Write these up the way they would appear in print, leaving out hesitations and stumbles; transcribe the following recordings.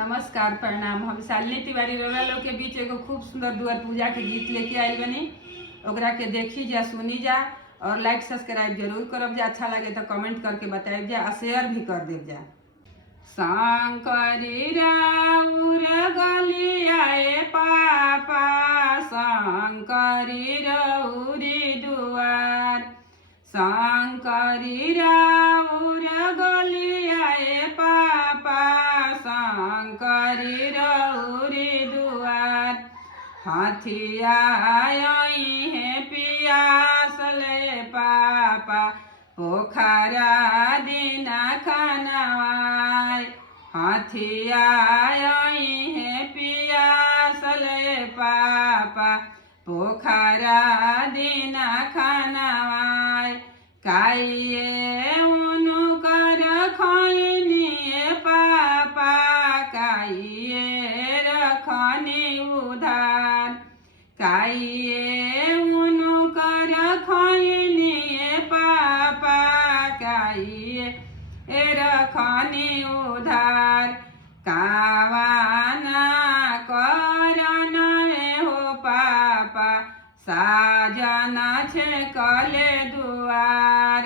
नमस्कार प्रणाम। हम शालिनी तिवारी रोला लोग के बीच एगो खूब सुंदर दुआर पूजा के गीत लेके आयल बनी। ओकरा के देखी जा, सुनी जा और लाइक सब्सक्राइब जरूर करब जा। अच्छा लगे तो कमेंट करके बताइब जा और शेयर भी कर देव जा। शंकरी राउर गलियाए पापा, शंकरी रौरी दुआर, शंकरी राउर गलियाए पापा, शंकरी रौरी दुआर। हाथिया है पियासले पापा, पोखरा दिना खनवाय। हाथिया है पियासले पापा, पोखरा दिना खनवाय। काइए उनु कर खैनिए पापा, काइए रखनी उधार। काइए उनु कर खैनिए पापा, काइए रखनी उधार। कावाना करन हो पापा, साजना छे कले दुआर।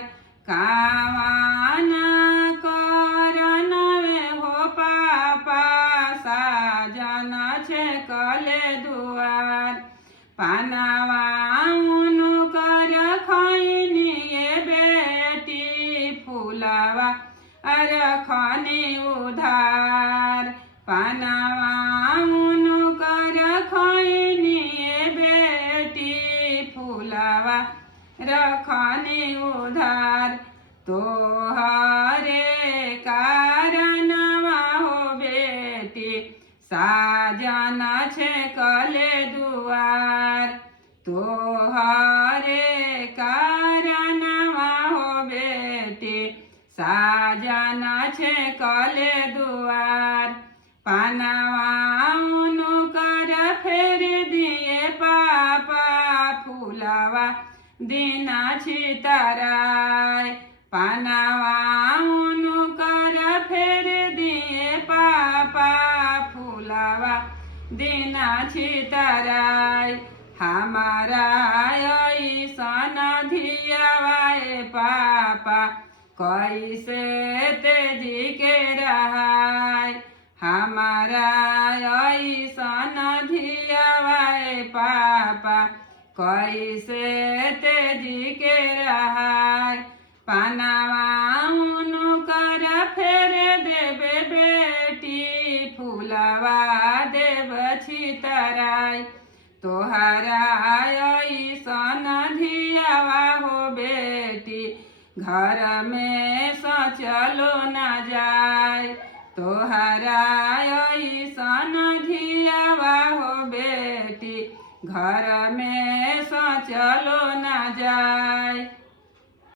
कावाना करन हो पापा, साजना छे कले दुआर। पानावा उनु कर खैनिए बेटी, फुलावा रखनी उधार। पानावा उनु कर खैनिए बेटी, फुलावा रखनी उधार। तोहरे कारणवा हो बेटी, साजना छे कले दुआर। तोहरे कारणवा हो बेटी, साजना छे कले दुआर। पानावा उनु कर फेर दिए पापा, फुलावा दिना छितराय। पानावा उनु कर फेर दिए पापा, फुलावा दिना छितराय। हमारा ऐसन धियावाए पापा, कैसे तेजी के रहाय। हमारा ऐसन धियावाए पापा, कैसे तेजी के रहाय। पानावा उनु कर फेर देवे बेटी, फुलावा देव छितराय। तोहरा ऐसन धियावा हो बेटी, घर में सचलो न जाय। तोहरा ऐसन धियावा हो बेटी, घर में सचलो न जाय।